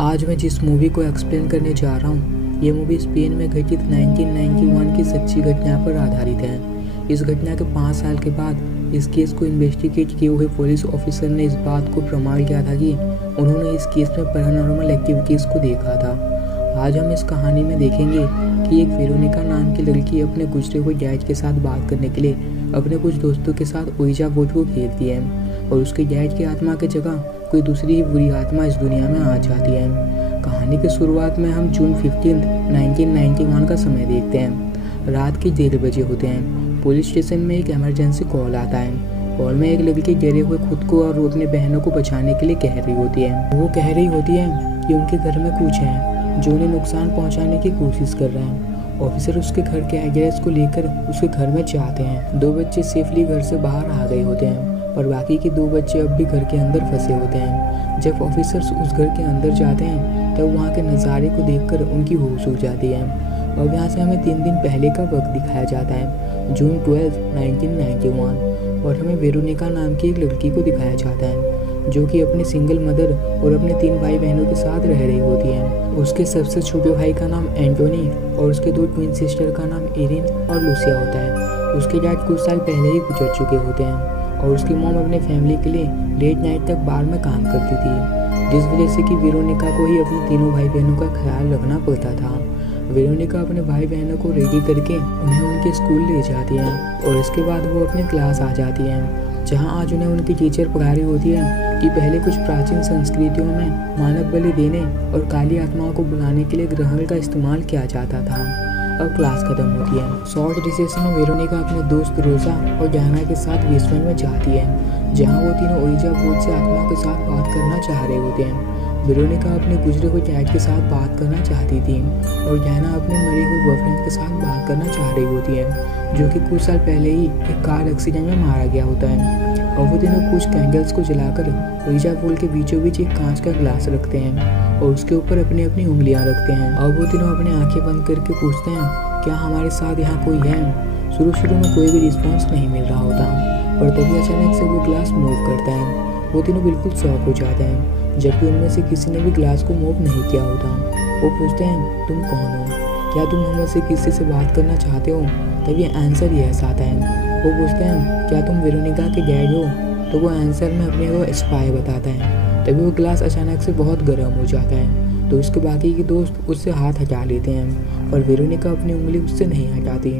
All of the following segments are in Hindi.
आज मैं जिस मूवी को एक्सप्लेन करने जा रहा हूँ, ये मूवी स्पेन में घटित 1991 की सच्ची घटना पर आधारित है। इस घटना के 5 साल के बाद इस केस को इन्वेस्टिगेट किए हुए पुलिस ऑफिसर ने इस बात को प्रमाण किया था कि उन्होंने इस केस में पैरानॉर्मल एक्टिविटीज़ को देखा था। आज हम इस कहानी में देखेंगे कि एक वेरोनिका नाम की लड़की अपने गुजरे हुए डैड के साथ बात करने के लिए अपने कुछ दोस्तों के साथ ओइजा बोर्ड को खेलती है और उसके डैड की आत्मा की जगह कोई दूसरी ही बुरी आत्मा इस दुनिया में आ जाती है। कहानी की शुरुआत में हम जून 15, 1991 का समय देखते हैं। रात के 1:30 बजे होते हैं। पुलिस स्टेशन में एक इमरजेंसी कॉल आता है। कॉल में एक लड़की गिरे हुए खुद को और अपने बहनों को बचाने के लिए कह रही होती है। वो कह रही होती है कि उनके घर में कुछ है जो उन्हें नुकसान पहुंचाने की कोशिश कर रहे हैं। ऑफिसर उसके घर के एड्रेस को लेकर उसके घर में जाते हैं। 2 बच्चे सेफली घर से बाहर आ गए होते हैं और बाकी के 2 बच्चे अब भी घर के अंदर फंसे होते हैं। जब ऑफिसर्स उस घर के अंदर जाते हैं तब वहाँ के नज़ारे को देखकर उनकी होश उड़ जाती है और यहाँ से हमें 3 दिन पहले का वक्त दिखाया जाता है, जून 12, 1991, और हमें वेरोनिका नाम की एक लड़की को दिखाया जाता है जो कि अपनी सिंगल मदर और अपने 3 भाई बहनों के साथ रह रही होती है। उसके सबसे छोटे भाई का नाम एंटोनी और उसके 2 ट्विन सिस्टर का नाम एरिन और लूसिया होता है। उसके डैड कुछ साल पहले ही गुजर चुके होते हैं और उसकी मॉम अपने फैमिली के लिए लेट नाइट तक बार में काम करती थी, जिस वजह से कि वेरोनिका को ही अपने तीनों भाई बहनों का ख्याल रखना पड़ता था। वेरोनिका अपने भाई बहनों को रेडी करके उन्हें उनके स्कूल ले जाती है और इसके बाद वो अपने क्लास आ जाती है, जहाँ आज उन्हें उनकी टीचर पढ़ा रही होती है कि पहले कुछ प्राचीन संस्कृतियों में मानव बलि देने और काली आत्माओं को बुलाने के लिए ग्रहण का इस्तेमाल किया जाता था। अब क्लास खत्म होती है। शॉर्ट रिसेस में वेरोनिका अपने दोस्त रोजा और डायना के साथ बेसमेंट में जाती है, जहां वो तीनों ओइजा बोर्ड से आत्मा के साथ बात करना चाह रहे होते हैं। वेरोनिका अपने गुजरे हुए डैड के साथ बात करना चाहती थी और डायना अपने मरे हुए बॉयफ्रेंड के साथ बात करना चाह रही होती है, जो कि कुछ साल पहले ही एक कार एक्सीडेंट में मारा गया होता है। और वो तीनों कुछ कैंडल्स को जलाकर ओइजा बोर्ड के बीचों बीच एक कांच का ग्लास रखते हैं और उसके ऊपर अपनी अपनी उंगलियां रखते हैं और वो तीनों अपनी आंखें बंद करके पूछते हैं, क्या हमारे साथ यहाँ कोई है? शुरू में कोई भी रिस्पॉन्स नहीं मिल रहा होता और तभी अचानक से वो ग्लास मूव करता है। वो तीनों बिल्कुल शॉक हो जाते हैं, जबकि उनमें से किसी ने भी ग्लास को मूव नहीं किया होता। वो पूछते हैं, तुम कौन हो? क्या तुम हमें से किसी से बात करना चाहते हो? तभी आंसर यस आता है। वो पूछते हैं, क्या तुम वेरोनिका के डैड हो? तो वो आंसर में अपने को स्पाई बताता है। तभी वो ग्लास अचानक से बहुत गर्म हो जाता है, तो उसके बाकी के दोस्त उससे हाथ हटा लेते हैं और वेरोनिका अपनी उंगली उससे नहीं हटाती।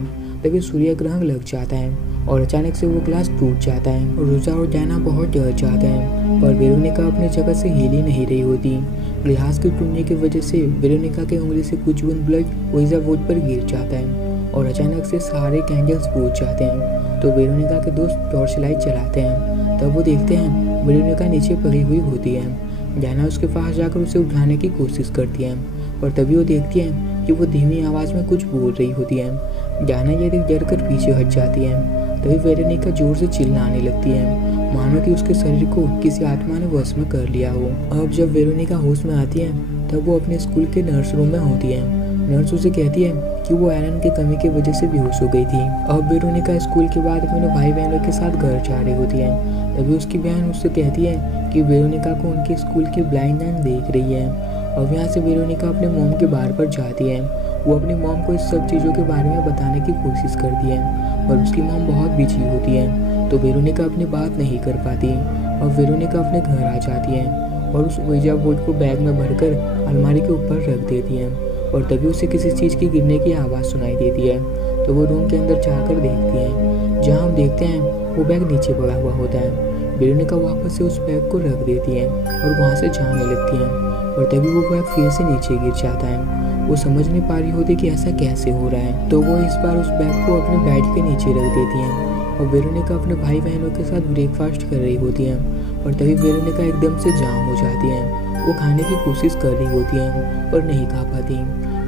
तभी सूर्य ग्रहण लग जाता है और अचानक से वो ग्लास टूट जाता है और रोजा और डायना बहुत डर जाते हैं, पर वेरोनिका अपनी जगह से हिल ही नहीं रही होती। ग्लास के टूटने की वजह से वेरोनिका की उंगली से कुछ बूंद ब्लड ओइजा बोर्ड पर गिर जाता है और अचानक से सारे कैंडल्स बुझ जाते हैं। तो वेरोनिका के दोस्त टॉर्च लाइट चलाते हैं, तब वो देखते हैं वेरोनिका नीचे पड़ी हुई होती है। डायना उसके पास जाकर उसे उठाने की कोशिश करती है और तभी वो देखती है कि वो धीमी आवाज़ में कुछ बोल रही होती है। डायना ये देख डर कर पीछे हट जाती है। तभी वेरोनिका जोर से चिल्लाने लगती है, मानो कि उसके शरीर को किसी आत्मा ने वश में कर लिया हो। अब जब वेरोनिका होश में आती है तब वो अपने स्कूल के नर्स रूम में होती है। नर्स उसे कहती है कि वो आयरन की कमी की वजह से बेहोश हो गई थी। अब वेरोनिका स्कूल के बाद अपने भाई बहनों के साथ घर जा रही होती है। तभी उसकी बहन उससे कहती है कि वेरोनिका को उनके स्कूल की ब्लाइंड नन देख रही है। अब यहाँ से वेरोनिका अपने मॉम के बार पर जाती है। वो अपनी मॉम को इस सब चीज़ों के बारे में बताने की कोशिश करती है और उसकी मॉम बहुत बिजी होती है, तो वेरोनिका अपनी बात नहीं कर पाती और वेरोनिका अपने घर आ जाती है और उस ओइजा बोर्ड को बैग में भरकर अलमारी के ऊपर रख देती है और तभी उसे किसी चीज़ की गिरने की आवाज़ सुनाई देती है। तो वो रूम के अंदर जाकर देखती है, जहाँ हम देखते हैं वो बैग नीचे पड़ा हुआ होता है। वेरोनिका वापस से उस बैग को रख देती है और वहाँ से जाने लगती है और तभी वो बैग फिर से नीचे गिर जाता है। वो समझ नहीं पा रही होती कि ऐसा कैसे हो रहा है, तो वो इस बार उस बैग को अपने बेड के नीचे रख देती है और वेरोनिका अपने भाई बहनों के साथ ब्रेकफास्ट कर रही होती है और तभी वेरोनिका एकदम से जाम हो जाती है। वो खाने की कोशिश कर रही होती है पर नहीं खा पाती।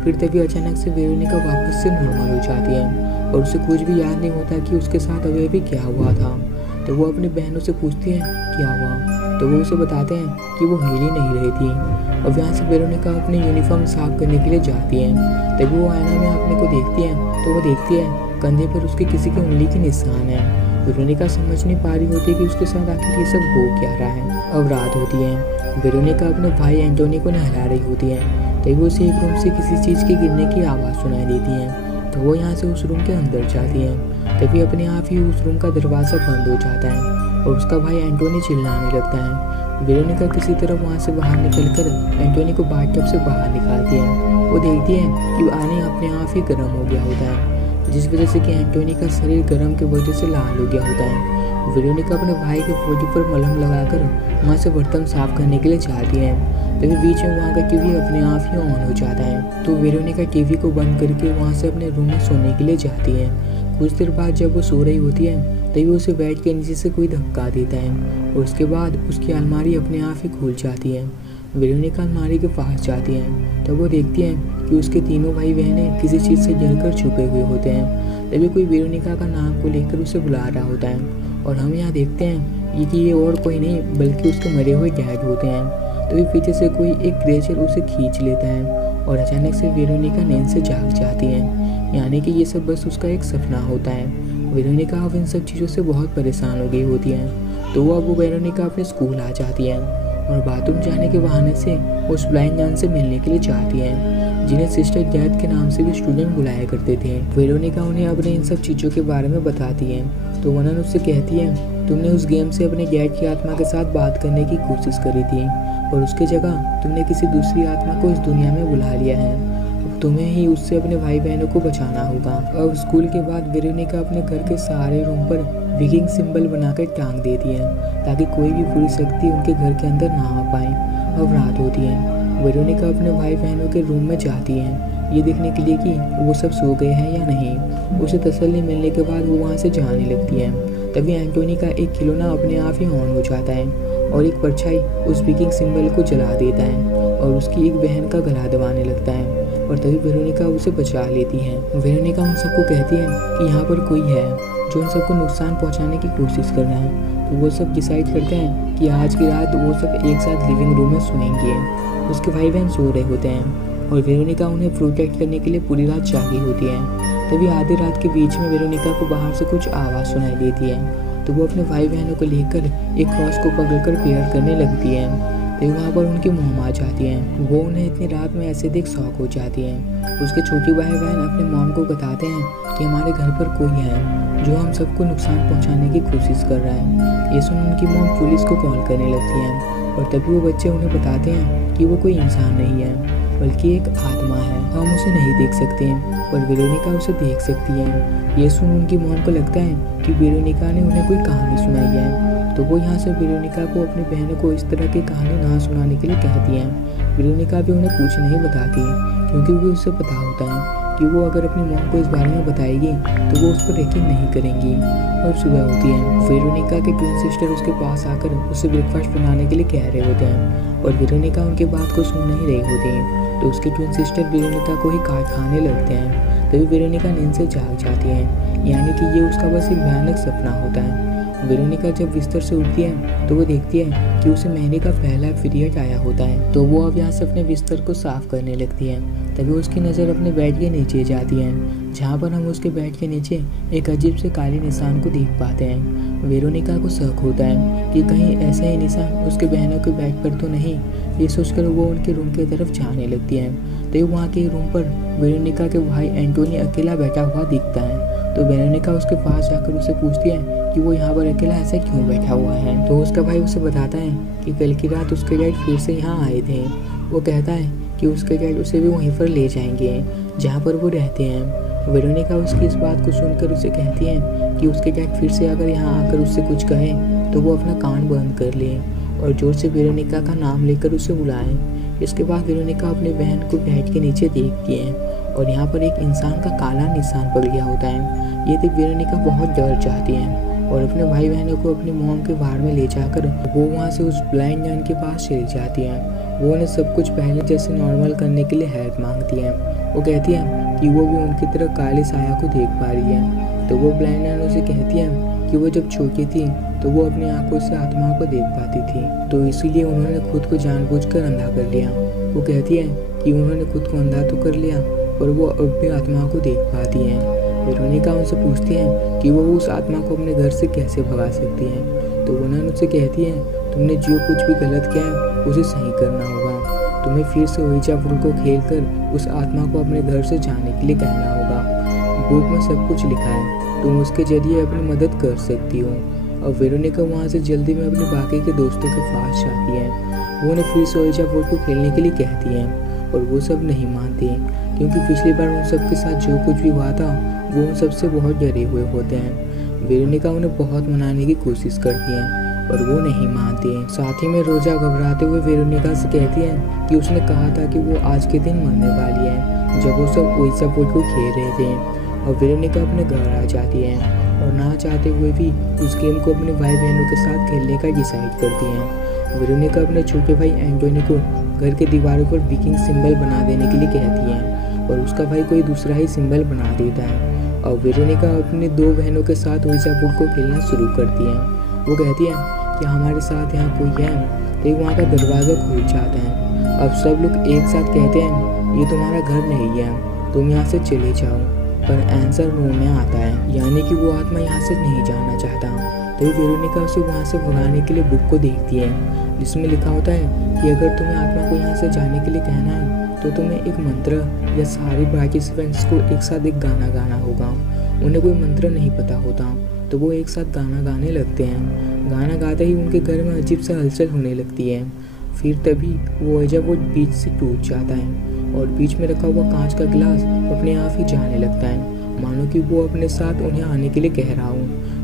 फिर तभी अचानक से वेरोनिका वापस से नॉर्मल हो जाती है और उसे कुछ भी याद नहीं होता कि उसके साथ अभी अभी क्या हुआ था। तो वो अपनी बहनों से पूछती है क्या हुआ, तो वो उसे बताते हैं कि वो हिल ही नहीं रही थी। और यहाँ से वेरोनिका अपनी यूनिफॉर्म साफ करने के लिए जाती है। तभी वो आईना में अपने को देखती है तो वो देखती है कंधे पर उसके किसी की उंगली के निशान है। वेरोनिका समझ नहीं पा रही होती कि उसके साथ आखिर ये सब हो क्या रहा है। अब रात होती है वेरोनिका अपने भाई एंटोनी को नहला रही होती है, तभी उसे एक रूम से किसी चीज़ के गिरने की आवाज़ सुनाई देती है। तो वो यहाँ से उस रूम के अंदर जाती है। तभी अपने आप ही उस रूम का दरवाज़ा बंद हो जाता है और उसका भाई एंटोनी चिल्लाने लगता है। वेरोनिका किसी तरह वहाँ से बाहर निकलकर एंटोनी को बाथटब से बाहर निकालती है। वो देखती है कि पानी अपने आप ही गर्म हो गया होता है, जिस वजह से कि एंटोनी का शरीर गर्म की वजह से लाल हो गया होता है। वेरोनिका अपने भाई के बॉडी पर मलहम लगाकर वहाँ से बर्तन साफ करने के लिए जाती है। तभी बीच में वहाँ का टीवी अपने आप ही ऑन हो जाता है। तो वेरोनिका टीवी को बंद करके वहाँ से अपने रूम में सोने के लिए जाती है। कुछ देर बाद जब वो सो रही होती है तभी उसे बेड के नीचे से कोई धक्का देता है और उसके बाद उसकी अलमारी अपने आप ही खुल जाती है। वेरोनिका अलमारी के पास जाती है। तब वो देखती है कि उसके तीनों भाई बहनें किसी चीज़ से जलकर छुपे हुए होते हैं। तभी कोई वेरोनिका का नाम को लेकर उसे बुला रहा होता है और हम यहाँ देखते हैं कि ये और कोई नहीं बल्कि उसके मरे हुए डैड होते हैं। तभी पीछे से कोई एक क्रेचर उसे खींच लेता है और अचानक से वेरोनिका नींद से जाग जाती है, यानी कि ये सब बस उसका एक सपना होता है। वेरोनिका अब इन सब चीज़ों से बहुत परेशान हो गई होती है। तो वो वेरोनिका अपने स्कूल आ जाती है और बाथरूम जाने के बहाने से उस ब्लाइंड मैन से मिलने के लिए चाहती है, जिन्हें सिस्टर डेथ के नाम से भी स्टूडेंट बुलाया करते थे। वेरोनिका उन्हें अपने इन सब चीज़ों के बारे में बताती है। तो वनन उससे कहती है, तुमने उस गेम से अपने डैड की आत्मा के साथ बात करने की कोशिश करी थी और उसके जगह तुमने किसी दूसरी आत्मा को इस दुनिया में बुला लिया है। अब तुम्हें ही उससे अपने भाई बहनों को बचाना होगा। अब स्कूल के बाद वेरोनिका अपने घर के सारे रूम पर विकिंग सिंबल बनाकर टांग देती है ताकि कोई भी बुरी शक्ति उनके घर के अंदर ना आ पाए। अब रात होती है। वेरोनिका अपने भाई बहनों के रूम में जाती है ये देखने के लिए कि वो सब सो गए हैं या नहीं। उसे तसल्ली मिलने के बाद वो वहाँ से जाने लगती है। तभी एंटोनी का एक खिलौना अपने आप ही ऑन हो जाता है और एक परछाई उस विकिंग सिंबल को जला देता है और उसकी एक बहन का गला दबाने लगता है और तभी वेरोनिका उसे बचा लेती है। वेरोनिका उन सबको कहती है कि यहाँ पर कोई है जो उन सबको नुकसान पहुँचाने की कोशिश कर रहा है। तो वो सब डिसाइड करते हैं कि आज की रात वो सब एक साथ लिविंग रूम में सोएंगे। उसके भाई बहन सो रहे होते हैं और वेरोनिका उन्हें प्रोटेक्ट करने के लिए पूरी रात जागी होती है। तभी आधी रात के बीच में वेरोनिका को बाहर से कुछ आवाज़ सुनाई देती है। तो वो अपने भाई बहनों को लेकर एक क्रॉस को पकड़कर प्रेयर करने लगती है। तभी वहाँ पर उनकी मॉम आ जाती है। वो उन्हें इतनी रात में ऐसे देख शॉक हो जाती है। उसके छोटी भाई बहन अपने मॉम को बताते हैं कि हमारे घर पर कोई है जो हम सबको नुकसान पहुँचाने की कोशिश कर रहा है। ये सुन उनकी मॉम पुलिस को कॉल करने लगती है और तभी वो बच्चे उन्हें बताते हैं कि वो कोई इंसान नहीं है बल्कि एक आत्मा है। हम उसे नहीं देख सकते हैं पर वेरोनिका उसे देख सकती है। ये सुन उनकी मॉम को लगता है कि वेरोनिका ने उन्हें कोई कहानी सुनाई है। तो वो यहाँ से वेरोनिका को अपनी बहनों को इस तरह की कहानी ना सुनाने के लिए कहती है। वेरोनिका भी उन्हें कुछ नहीं बताती क्योंकि वो उसे पता होता है कि वो अगर अपनी मॉम को इस बारे में बताएगी तो वो उस पर यकीन नहीं करेंगी। और सुबह होती है। वेरोनिका के ट्विन सिस्टर उसके पास आकर उसे ब्रेकफास्ट बनाने के लिए कह रहे होते हैं और वेरोनिका उनकी बात को सुन नहीं रही होती है। तो उसके ट्विन सिस्टर वेरोनिका को ही काट खाने लगते हैं। तभी वेरोनिका नींद से जाग जाती है, यानी कि ये उसका बस एक भयानक सपना होता है। वेरोनिका जब बिस्तर से उठती है तो वो देखती है कि उसे महीने का पहला पीरियड आया होता है। तो वो अब यहाँ से अपने बिस्तर को साफ करने लगती है। तभी उसकी नज़र अपने बेड के नीचे जाती है, जहाँ पर हम उसके बेड के नीचे एक अजीब से काले निशान को देख पाते हैं। वेरोनिका को शक होता है कि कहीं ऐसे ही निशान उसके बहनों के बेड पर तो नहीं। ये सोचकर वो उनके रूम की तरफ जाने लगती है। तभी वहाँ के रूम पर वेरोनिका के भाई एंटोनी अकेला बैठा हुआ दिखता है। तो वेरोनिका उसके पास जाकर उसे पूछती है कि वो यहाँ पर अकेला ऐसा क्यों बैठा हुआ है। तो उसका भाई उसे बताता है कि कल की रात उसके डैड फिर से यहाँ आए थे। वो कहता है कि उसके डैड उसे भी वहीं पर ले जाएंगे जहाँ पर वो रहते हैं। वेरोनिका उसकी इस बात को सुनकर उसे कहती है कि उसके डैड फिर से अगर यहाँ आकर उससे कुछ कहे तो वो अपना कान बंद कर ले और जोर से वेरोनिका का नाम लेकर उसे बुलाए। इसके बाद वेरोनिका अपनी बहन को बेड के नीचे देखती है और यहाँ पर एक इंसान का काला निशान पड़ गया होता है। ये देख वेरोनिका बहुत डर जाती है और अपने भाई बहनों को अपनी मॉम के बाहर में ले जाकर वो वहाँ से उस ब्लाइंड मैन के पास चली जाती है। वो उन्हें सब कुछ पहले जैसे नॉर्मल करने के लिए हेल्प मांगती है। वो कहती है कि वो भी उनकी तरह काले साया को देख पा रही है। तो वो ब्लाइंड मैन उसे कहती है कि वो जब छोटी थी तो वो अपनी आंखों से आत्माओं को देख पाती थी, तो इसीलिए उन्होंने खुद को जानबूझकर अंधा कर लिया। वो कहती है कि उन्होंने खुद को अंधा तो कर लिया पर वो अब भी आत्माओं को देख पाती हैं। वेरोनिका उनसे पूछती है कि वो उस आत्मा को अपने घर से कैसे भगा सकती है। तो उन्होंने उससे कहती है तुमने जो कुछ भी गलत किया है उसे सही करना होगा। तुम्हें फिर से ओइजा वुड को खेलकर उस आत्मा को अपने घर से जाने के लिए कहना होगा। बुक में सब कुछ लिखा है, तुम उसके जरिए अपनी मदद कर सकती हो। और वेरोनिका वहाँ से जल्दी में अपने बाकी के दोस्तों के पास जाती है। वो उन्हें फिर से ओइजा वुड को खेलने के लिए कहती है और वो सब नहीं मानते क्योंकि पिछली बार उन सब के साथ जो कुछ भी हुआ था वो उन सबसे बहुत डरे हुए होते हैं। वेरोनिका उन्हें बहुत मनाने की कोशिश करती है और वो नहीं मानते हैं। साथ ही में रोजा घबराते हुए वेरोनिका से कहती है कि उसने कहा था कि वो आज के दिन मरने वाली है, जब वो सब ओइजा वुड को खेल रहे थे। और वेरोनिका अपने घर आ जाती है और ना चाहते हुए भी उस गेम को अपने भाई बहनों के साथ खेलने का डिसाइड करती है। वेरोनिका अपने छोटे भाई एंटोनी को घर के दीवारों पर विकिंग सिंबल बना देने के लिए कहती है और उसका भाई कोई दूसरा ही सिंबल बना देता है। और वेरोनिका अपनी 2 बहनों के साथ ओइजा वुड को खेलना शुरू करती है। वो कहती है कि हमारे साथ यहाँ कोई है, तो वहाँ का दरवाज़ा खुल जाता है। अब सब लोग एक साथ कहते हैं ये तुम्हारा घर नहीं है, तुम यहाँ से चले जाओ। पर आंसर नो में आता है, यानी कि वो आत्मा यहाँ से नहीं जाना चाहता। तो वेरोनिका उसे वहाँ से भगाने के लिए बुक को देखती है जिसमें लिखा होता है कि अगर तुम्हें आत्मा को यहाँ से जाने के लिए कहना है तो तुम्हें एक मंत्र या सारे पार्टिसिपेंट्स को एक साथ एक गाना गाना होगा। उन्हें कोई मंत्र नहीं पता होता तो वो एक साथ गाना गाने लगते हैं। गाना गाते ही उनके घर में अजीब सा हलचल होने लगती है। फिर तभी वो ओइजा वुड बीच से टूट जाता है और बीच में रखा हुआ कांच का गिलास अपने आप ही जाने लगता है, मानो कि वो अपने साथ उन्हें आने के लिए कह रहा हो।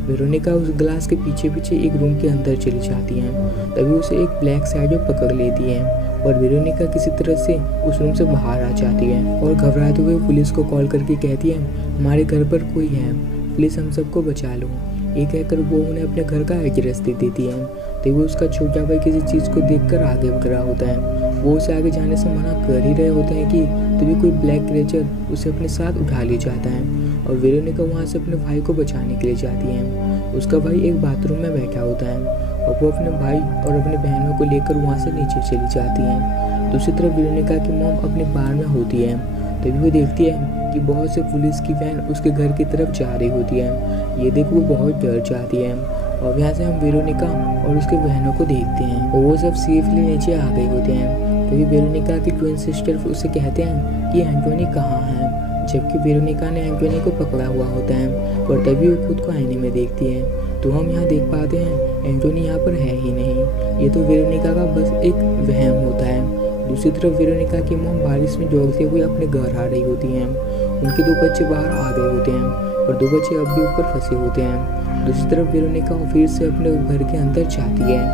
वेरोनिका उस गिलास के पीछे पीछे एक रूम के अंदर चली जाती है। तभी उसे एक ब्लैक शैडो पकड़ लेती है और वेरोनिका किसी तरह से उस रूम से बाहर आ जाती है और घबराते हुए पुलिस को कॉल करके कहती है हमारे घर पर कोई है, प्लीज़ हम सबको बचा लो। ये कहकर वो उन्हें अपने घर का एड्रेस दे देती है। तभी वो उसका छोटा भाई किसी चीज़ को देखकर आगे बढ़ रहा होता है। वो उसे आगे जाने से मना कर ही रहे होते हैं कि तभी कोई ब्लैक क्रिएचर उसे अपने साथ उठा ले जाता है और वेरोनिका वहाँ से अपने भाई को बचाने के लिए जाती है। उसका भाई एक बाथरूम में बैठा होता है और वो अपने भाई और अपने बहनों को लेकर वहाँ से नीचे चली जाती है। दूसरी तरफ वेरोनिका की मॉम अपनी बार में होती है। तभी वो देखती है कि बहुत से पुलिस की वैन उसके घर की तरफ जा रही होती है। ये देख वो बहुत डर जाती है और यहाँ से हम वेरोनिका और उसके बहनों को देखते हैं और वो सब सेफली नीचे आ गए होते हैं। तभी वेरोनिका की ट्विन सिस्टर उसे कहते हैं कि एंटोनी कहाँ है, जबकि वेरोनिका ने एंटोनी को पकड़ा हुआ होता है और तभी वो खुद को आईने में देखती है तो हम यहाँ देख पाते हैं एंटोनी यहाँ पर है ही नहीं। ये तो वेरोनिका का बस एक वहम होता है। दूसरी तरफ वेरोनिका की मॉम बारिश में दौड़ते हुए अपने घर आ रही होती हैं। उनके 2 बच्चे बाहर आ गए होते हैं और 2 बच्चे अब भी ऊपर फंसे होते हैं। दूसरी तरफ वेरोनिका फिर से अपने घर के अंदर जाती है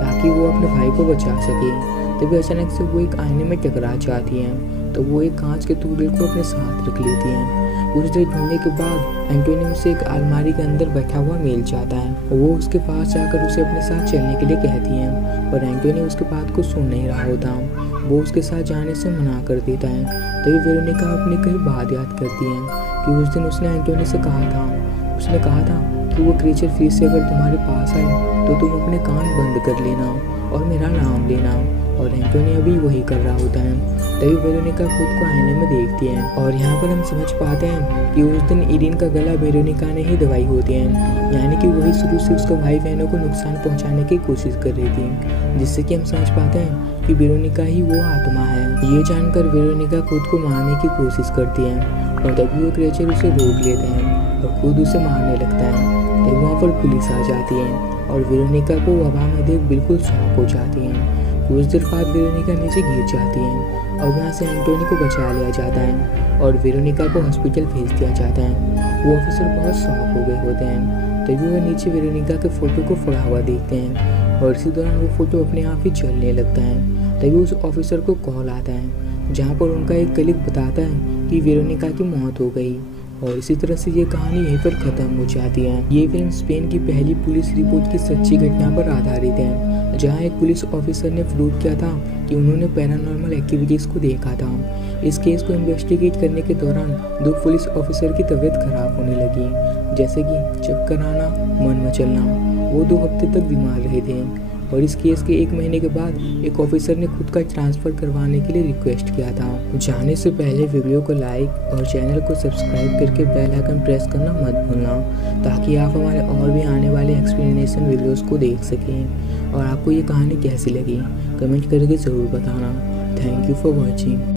ताकि वो अपने भाई को बचा सके। तभी अचानक से वो एक आईने में टकरा जाती है तो वो एक कांच के टुकड़े को अपने साथ रख लेती हैं। कुछ देर ढूंढने के बाद एंटोनी उसे एक अलमारी के अंदर बैठा हुआ मिल जाता है। वो उसके पास जाकर उसे अपने साथ चलने के लिए कहती है पर एंटोनी उसके बात को सुन नहीं रहा होता। वो उसके साथ जाने से मना कर देता है। तभी वेरोनिका अपनी कई बात याद करती है कि उस दिन उसने एंटोनी से कहा था कि वो क्रीचर फिर से अगर तुम्हारे पास आए तो तुम अपने कान बंद कर लेना और मेरा नाम लेना। और एंटोनी अभी वही कर रहा होता है। तभी वेरोनिका खुद को आईने में देखती है और यहाँ पर हम समझ पाते हैं कि उस दिन ईरिन का गला वेरोनिका ने ही दबाई होती है, यानी कि वही शुरू से उसके भाई बहनों को नुकसान पहुँचाने की कोशिश कर रही थी, जिससे कि हम समझ पाते हैं कि वेरोनिका ही वो आत्मा है। ये जानकर वेरोनिका खुद को मारने की कोशिश करती है और तभी वो क्रिएचर उसे रोक लेते हैं और खुद उसे मारने लगता है। तभी वहाँ पर पुलिस आ जाती है और वेरोनिका को हवा में देख बिल्कुल शॉक हो जाती है। कुछ देर बाद वेरोनिका नीचे गिर जाती है और वहाँ से एंटोनी को बचा लिया जाता है और वेरोनिका को हॉस्पिटल भेज दिया जाता है। वो ऑफिसर बहुत शॉक हो गए होते हैं। तभी वो नीचे वेरोनिका के फोटो को पड़ा हुआ देखते हैं और इसी दौरान वो फोटो अपने आप ही जलने लगता है। तभी उस ऑफिसर को कॉल आता है जहाँ पर उनका एक कलीग बताता है कि वेरोनिका की मौत हो गई और इसी तरह से ये कहानी यहीं पर ख़त्म हो जाती है। ये फिल्म स्पेन की पहली पुलिस रिपोर्ट की सच्ची घटना पर आधारित है, जहां एक पुलिस ऑफिसर ने प्रूव किया था कि उन्होंने पैरानॉर्मल एक्टिविटीज़ को देखा था। इस केस को इन्वेस्टिगेट करने के दौरान 2 पुलिस ऑफिसर की तबीयत खराब होने लगी, जैसे कि चक्कर आना, मन मचलना। वो 2 हफ्ते तक बीमार रहे थे और इस केस के 1 महीने के बाद एक ऑफिसर ने खुद का ट्रांसफ़र करवाने के लिए रिक्वेस्ट किया था। जाने से पहले वीडियो को लाइक और चैनल को सब्सक्राइब करके बेल आइकन प्रेस करना मत भूलना, ताकि आप हमारे और भी आने वाले एक्सप्लेनेशन वीडियोस को देख सकें। और आपको ये कहानी कैसी लगी कमेंट करके ज़रूर बताना। Thank you for watching.